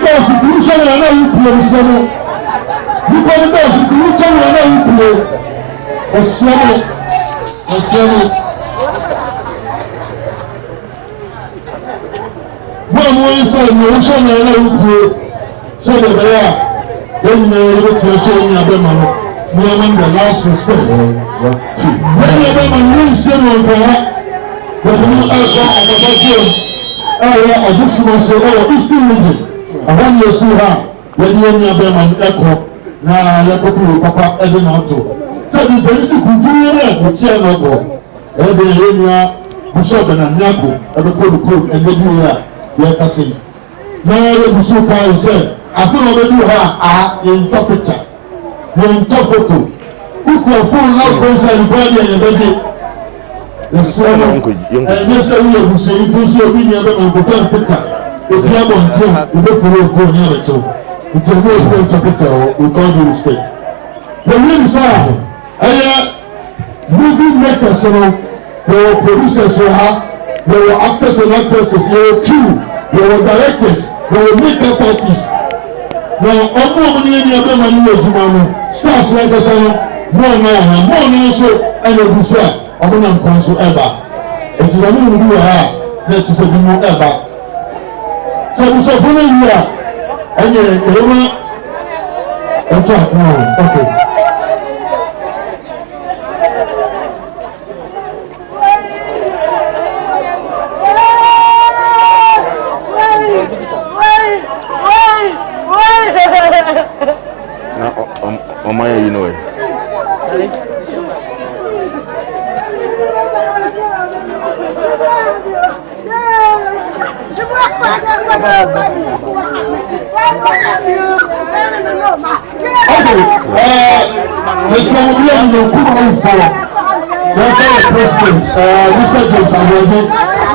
boss to show you na you some. Nipa boss to show you na you Osemo. One more inside no show you na you so the bear when you go to show you abema. We are the last respect. When you abema you say no go. But we are about you. Oh, this was so Eastern region. I want you to have when you are Beman Echo. Now, let go Papa Edinato. So the basic continue with Tiago. Every area, Bishop and Nako, and the code, and the year, let us see. Now, the Busuka said, I feel already her in top picture. In top photo. Who can fall out inside the body and the budget? Yes, sir. Yes, sir. We are saying to see a video of the first picture. If you have one, you don't follow for near two. It's a very good picture with all due respect. The real side, movie makers, there were producers, there were actors and actresses, there were crew, there were directors, there were makeup artists. Now, all money in your money, stars like us, more also, and a bushel. I'm not going to ever. It's a new year. Let's just be more ever. So, we saw for a year. And you okay. Now, Maya, you know it. Mr. William, you come on for the president, Mr. James Abuja,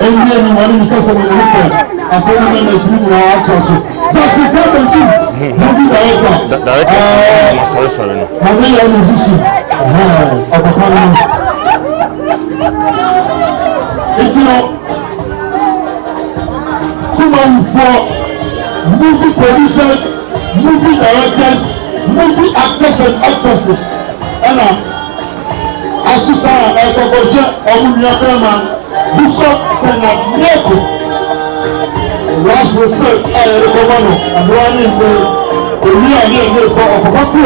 and then Mr. Samuel Richard, and former members in our actors. Jackson Campbell, too, movie director. Director, I'm a musician. Of the parliament. It's come on for movie producers, movie directors, movie actors and actresses. And Atusa Ekoboje Omunyabema Bishop Bernard Nieko. Last respect, Governor, and one is the real of Papa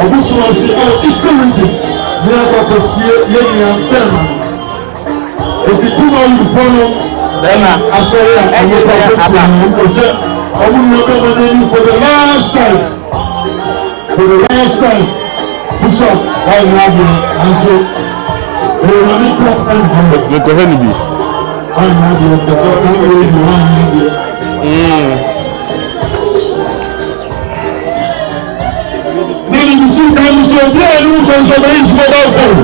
Obusuansi of Eastern region. Nieko Kosie Yenian Bernard. If you come on, you follow. Then I saw you and you project. I will remember for the last time. For the last time, Bishop, I love you. And so, we will not cross anything. You go ahead and be. I love you. Because I love you. Then you see, I'm so glad you can show the mobile phone.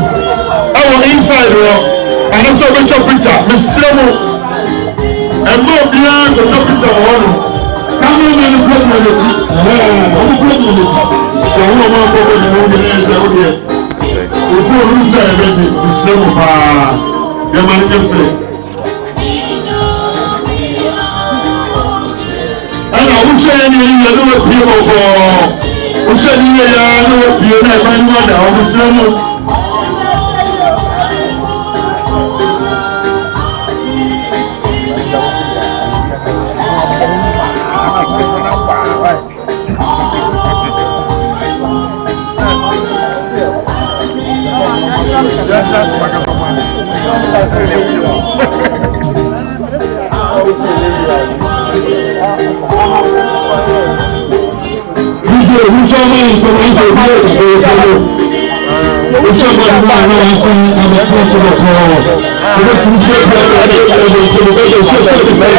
Our inside, and I saw the picture. Mr. And more beyond the capital honor. Come in and play with it. I'm playing with it. The whole man over the movie out here. If you lose that, the same your manager friend. And I will say any other people. Which I knew you never knew that I was saying.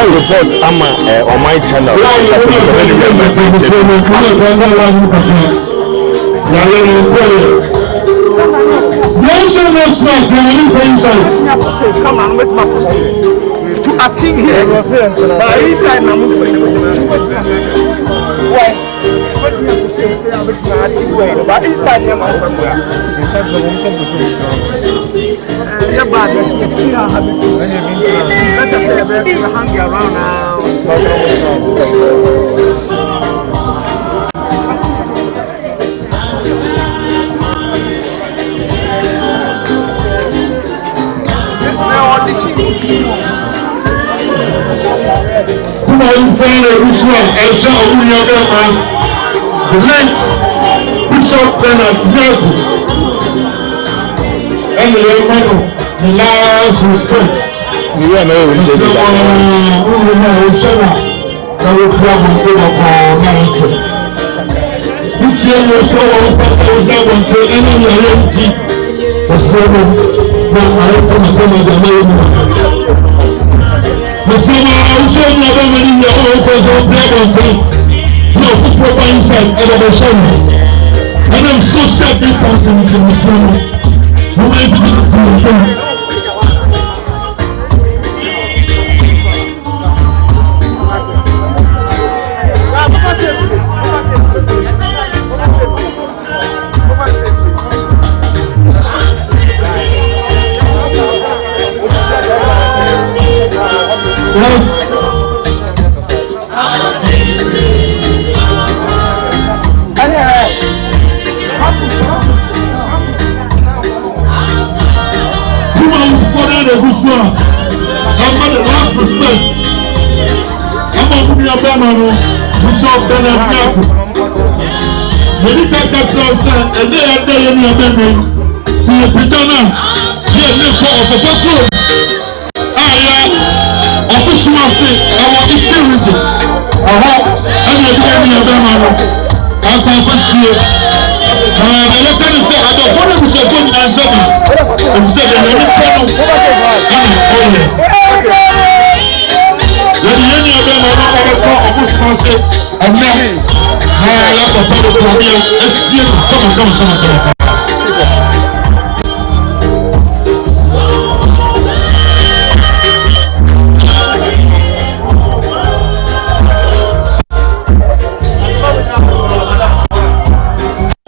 Report on my channel. Come on, with my pussy. To a thing here. But inside, I'm why? But inside, I'm hanging around now. the Russia, Elsa Oyama, the late Bishop Bernard Yaku, and the last respect. You are no which year was so any reality was so I open the name. The same I'm showing you how many years old was on Black no football inside elevation. And I'm social distancing in the summer. No way to do it. Bishop Bernard Yaku. Medical doctors and they are there in your memory. See a pajama. Here, live for a photo. Official thing. I want to see with it. And you're there in your memory. I can't see it. The letter is there. I don't want to say good answer. I'm saying the only problem. The union of them are not almost passing, and now I have a problem for me. Come on.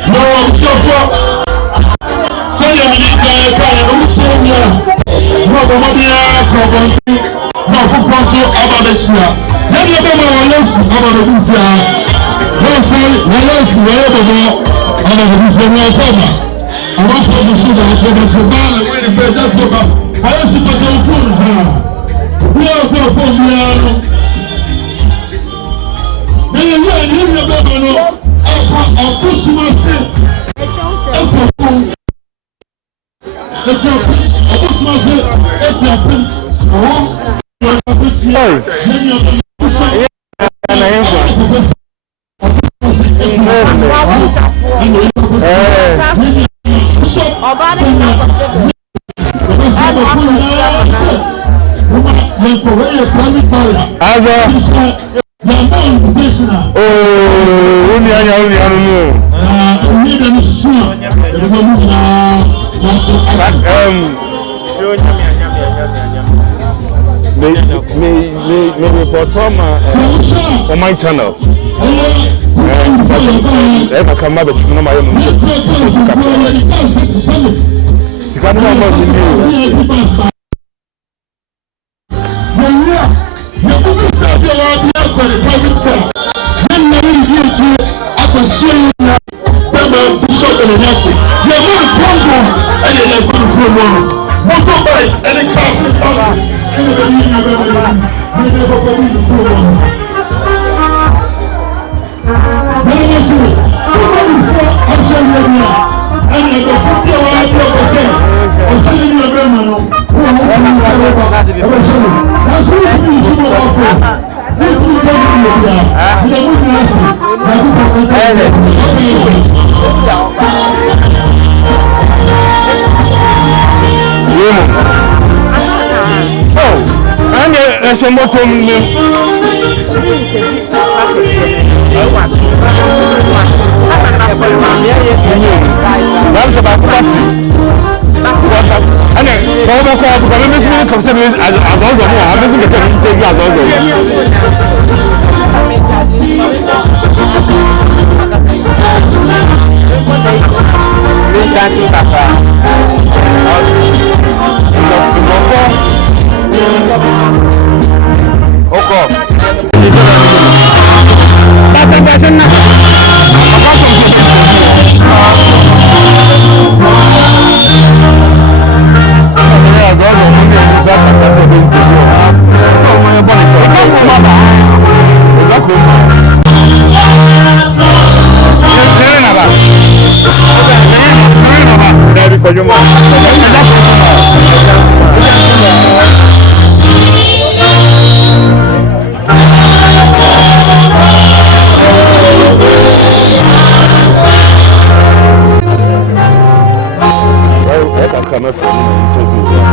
No, I'm so far. Say you need to no, who cross you about the chair? Let me know what else about the roof. Don't say, what else, wherever more, under the roof of your cover. I want to be sure that I come to buy and wait a bit. That's what I also put your phone. We are going for the may you and you never know. I'll push you myself. on my channel. I come back to my own. Kojuma. Come from interview.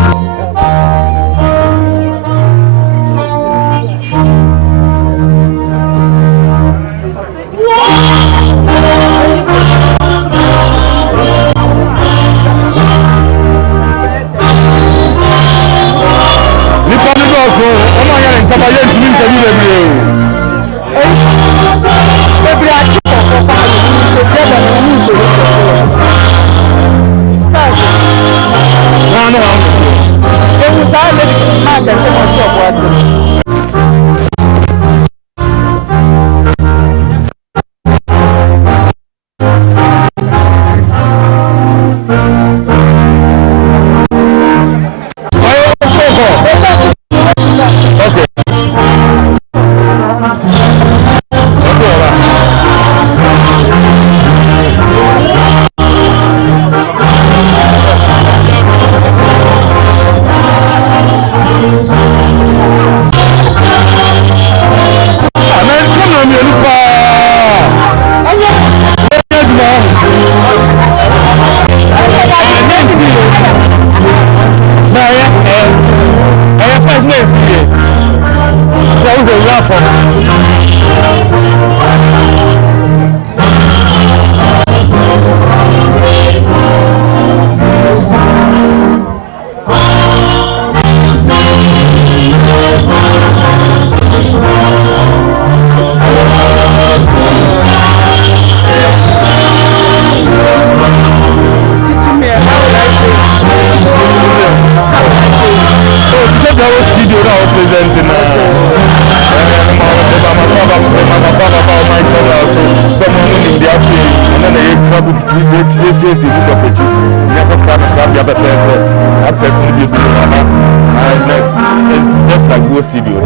It's just like Go Studio.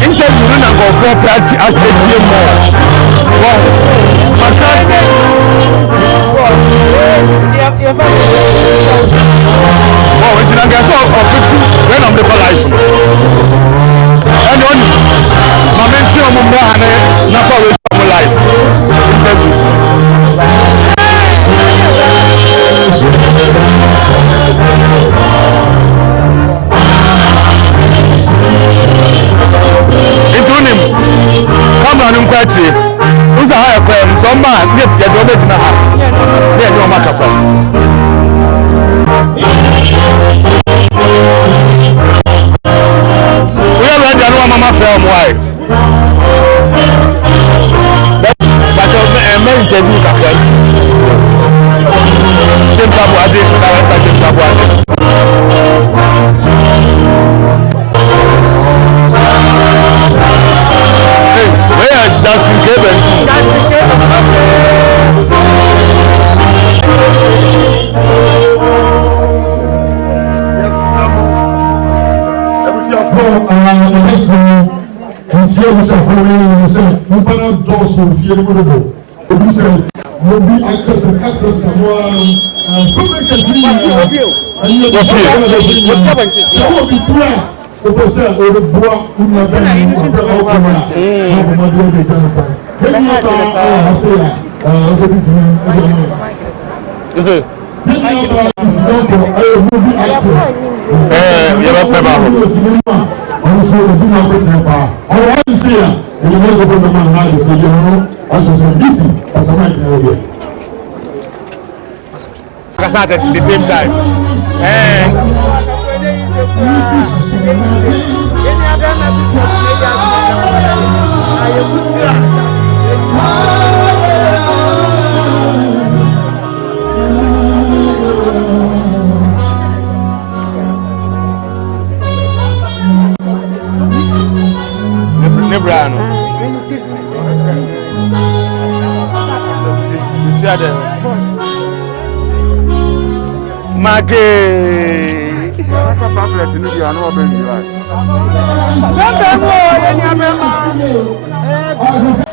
Interview and go for party at ATM more. Wow. Wow, it's not gas or fixing when I'm the life. And on my mention of Mumbai, not for life. Interviews. Into him. Come on, Unquachi. Who's a higher crime? Some man, get the original. Yeah, no Macassa. We are ready to know Mama film why. But I'm interview Kaket. James Abuaji, director James Abuaji. Hey, where are dancing cable? At the same time. Maggie. What's a pamphlet in the ano baby right?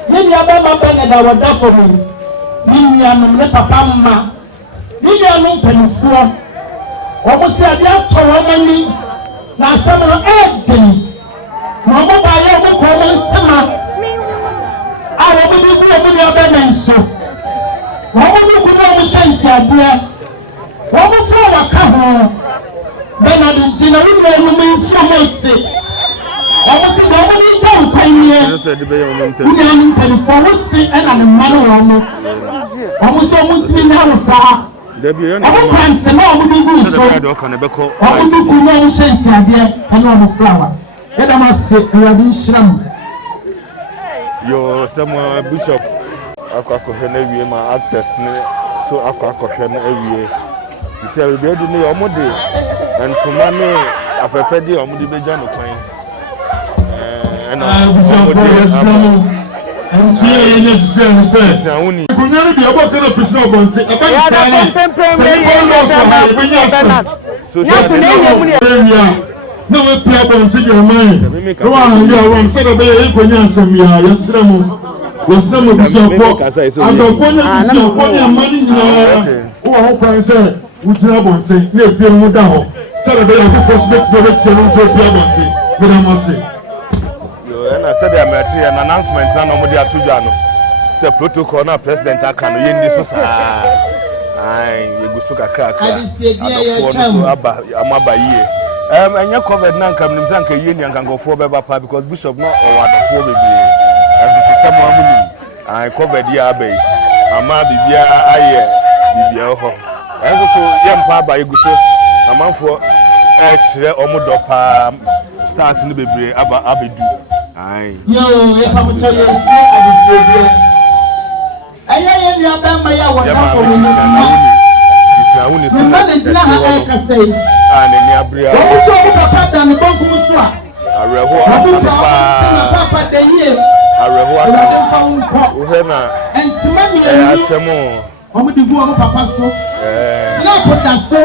Ni abema Canada wada for me. Ni anu ne papa mma. Ni anu penfuo. Omo se ade ato wamani na asam no eden. Na omo ba ye omo ko omo ntama. Awo bi bi omo ni abema nso. Omo bi ku na omo shanti ade. Omo fo waka ho. Bena de jina wi na omo nso mate. Omo se omo ni nta kwanye. Ni anu penfuo wo se na ne mano omo. Omo so omo ti na wo sa. Debi yo na. Omo pante na omo bi gu so. Do kan e beko. Omo bi ku na omo shanti ade na omo flower. Eda ma se Awurade nhyiram. Yo some bishop akwakohwe na wie ma actors ne so akwakohwe na wie. Ti se we be du ne omo de ntoma ne afefe de omo de beja no kwan. Na omo de Antie ye se na woni. Kunyari bi abo kana pisno bonte. Aba ni So no we play bonte your mind. No one ya won say be e konya nsam ya yesremu. Yesremu bishop. Adofo na bishop ni amani nyina. Wo ho kwan say wujina bonte na efie mu da ho. Say be ya ko possible to be tienu so play bonte. We da must and I said I'm at an announcement na no dey atujwa no say protocol na president aka no yendi so saa ai yegusu kakra adofo no so aba amaba yie enya covid na nkam nim sanka yie ni ankangofo beba pa because bishop no o adofo bebre and this some amuni ai covid ya abai ama bibia aye bibia ho enso so yempa aba yegusu amanfo kire omodo pa stars ni bebre aba abedu. Yo, if I'm telling you, I am your bamba. Ya wa na ko ni Isna uni so na say ani ni abria o so papa dan banku so a areho papa de ye areho aka o he na entima ni asemo o mo di gu o papa so na put that so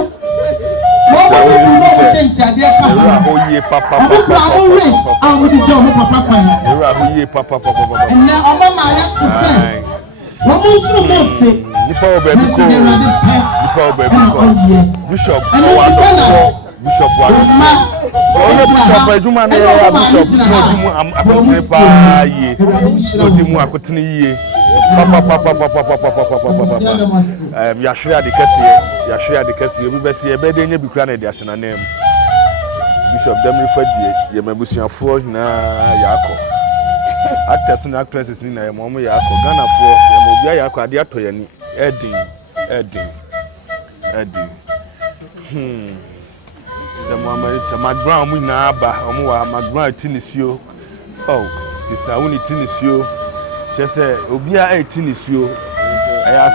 Yashria de Cassie, we be see a bed in your Buchanan, the Ashana name. Bishop Demry Freddy, Yamabusian Ford, na Yako. Actors and actresses in a moment, Yako, Ghana for Yamobia Yako, Adiatoyani, Eddie. Some Magram, we naba, Omoa, Magram, Tinisio. Oh, this now only Tinisio. Just say, Obia 18 is you. I have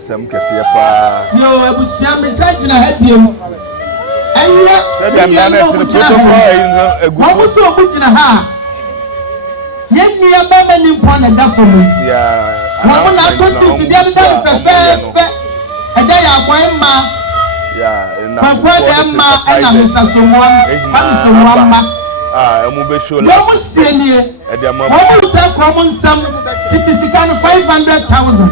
some Cassiapa. No, I was young, touching a happy. And yet, I'm not to the protocol. What was so good in a ha? Yet, me a man in Pond and that for me. Yeah, I'm not going to the other day. And they are going ma. Yeah, and my grandma and I'm Mr. One. Mubesho last year. What was common sum? It is a kind of 500,000.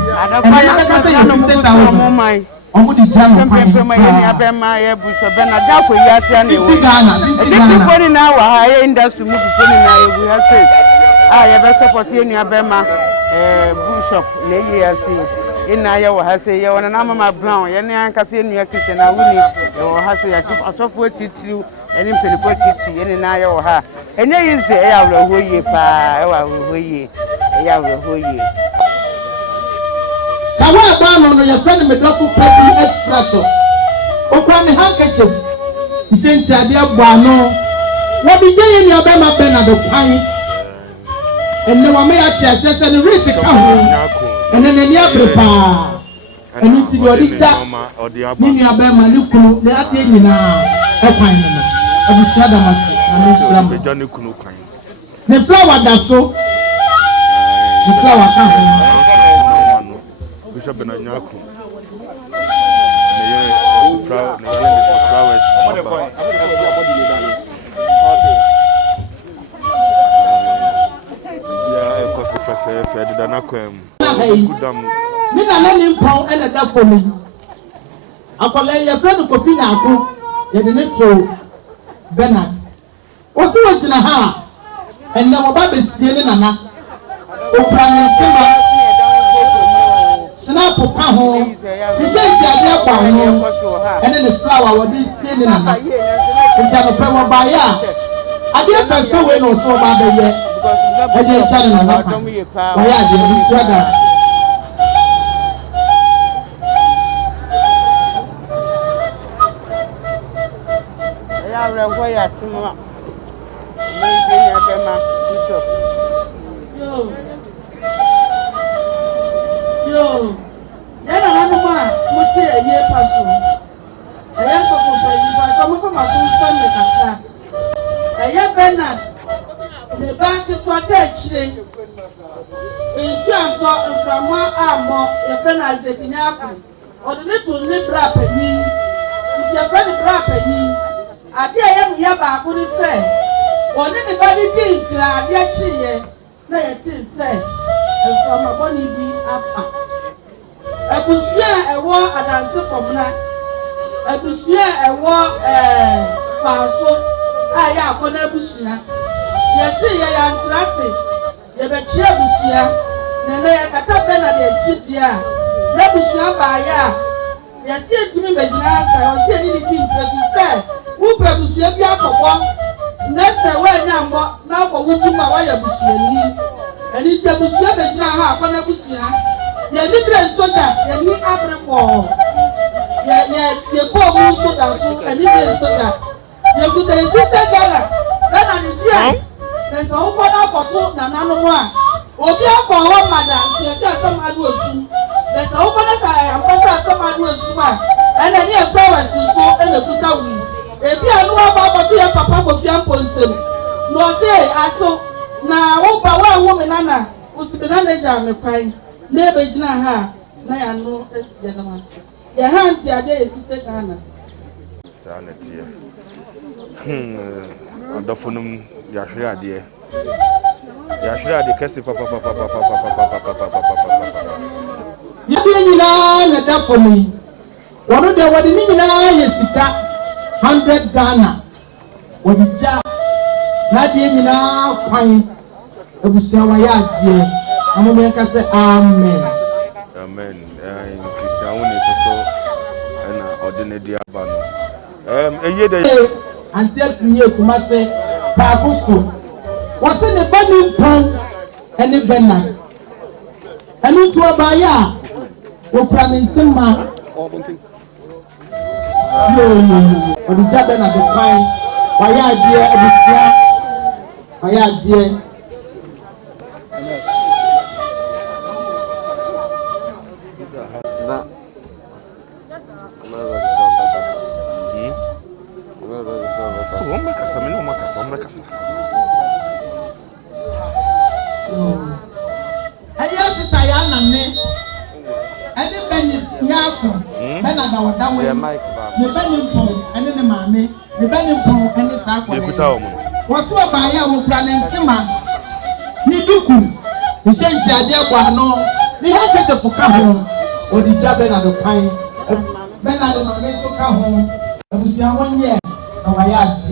In Iowa has a year and I'm a brown, and I can see in your kiss and I will have a software to and in Penipoti, and in Iowa. And there is a hour who ye pa, who ye, a hour who ye. Come on, your friend, the double person extractor. Open the handkerchief. He sent a dear Bano. What did you in your Bama Benado Pine? And no one may have said and read the count. And then the Yabra, and it's your Richard or the Abama Luku, the Athena, of the Sadama, Johnny Kunukai. the flower that's so. The flower comes. Bishop Benanyaku. Me na na nimpon ena da for me. Akwala ya friend ko fi na ako. Ye de ne to Bernard. O so wajina ha. Enne wo ba besie ne nana. O plan ntima. Snap ka ho. Ti se ti ade akwa ho. Ene ne flower wo de sie ne nana. Nti am pe wo ba ya. Ade pe so we no so ba be ye. Ade cha ne nana. Wa ya de ni so da. Yo, yana nanu ma muti eye paso. Eye so ko pe yi ba so mo fa ma so family kakra. Eye Bernard ne ba ke to aka chire. Ensu anto mframa amo e Bernard de kinyaku. Odo ne to ne bra pani. Ti e friend bra pani. Ade eye mu ya ba ko ni se. Oni ne ba di pinkra ade chiye. Na ye ti se. Mframa boni bi afa. Abusia ewo adanse komna. Abusia ewo paaso aya akona abusia. Ye ti ye ya ntrase. Ye be chi abusia. Nene ye kata Bernard de chidia. Na abusia ba ya. Ye si etimi be gina asa, o si ni bi ntrase. Wo pe abusia bi akọkọ. Na se we nya mbo na akọ wutuma wa ya abusia ni. Eni ti abusia be gina ha akona abusia. Ye ni bre soda, ye ni abreko. Ye ko mu soda so, eni bre soda. Ye kuta ye sister gala. Na ni dia. Na so wo na koto na nanu mu a. Obi akọ ho mada, se se asamadu osu. Na so wo na sa ampasa asamadu osu a. Ena ni e flowers so ena kuta wi. Ebi anu aba koto ye papa go fi amponsem. No say aso na wo ba wa wo me nana. Usibe na ja me kwai. Nebe jina ha na ya no ya na manse ya ha nti ade e siste kana sanity adofunum ya hwe ade kesi papa ya bi nyina na da for me wono de wodi ni nyina ye sika 100 Ghana wodi ja na de nyina kwan ebusia wa ya ade Amen. Amen. Amen. In Christian one is so and ordinary abano. Eye de until you kuma say Pabuso. What's in the burning pond and the Bernard? And you to abaya. We planning Timma. No, or the Jabber at the fine. Why are dear? What's what by our planning Tima? Niduku, the same Jadia no, we have to put home or the Jabber at the pine. Then I don't know, let's go home. I was young 1 year, and I had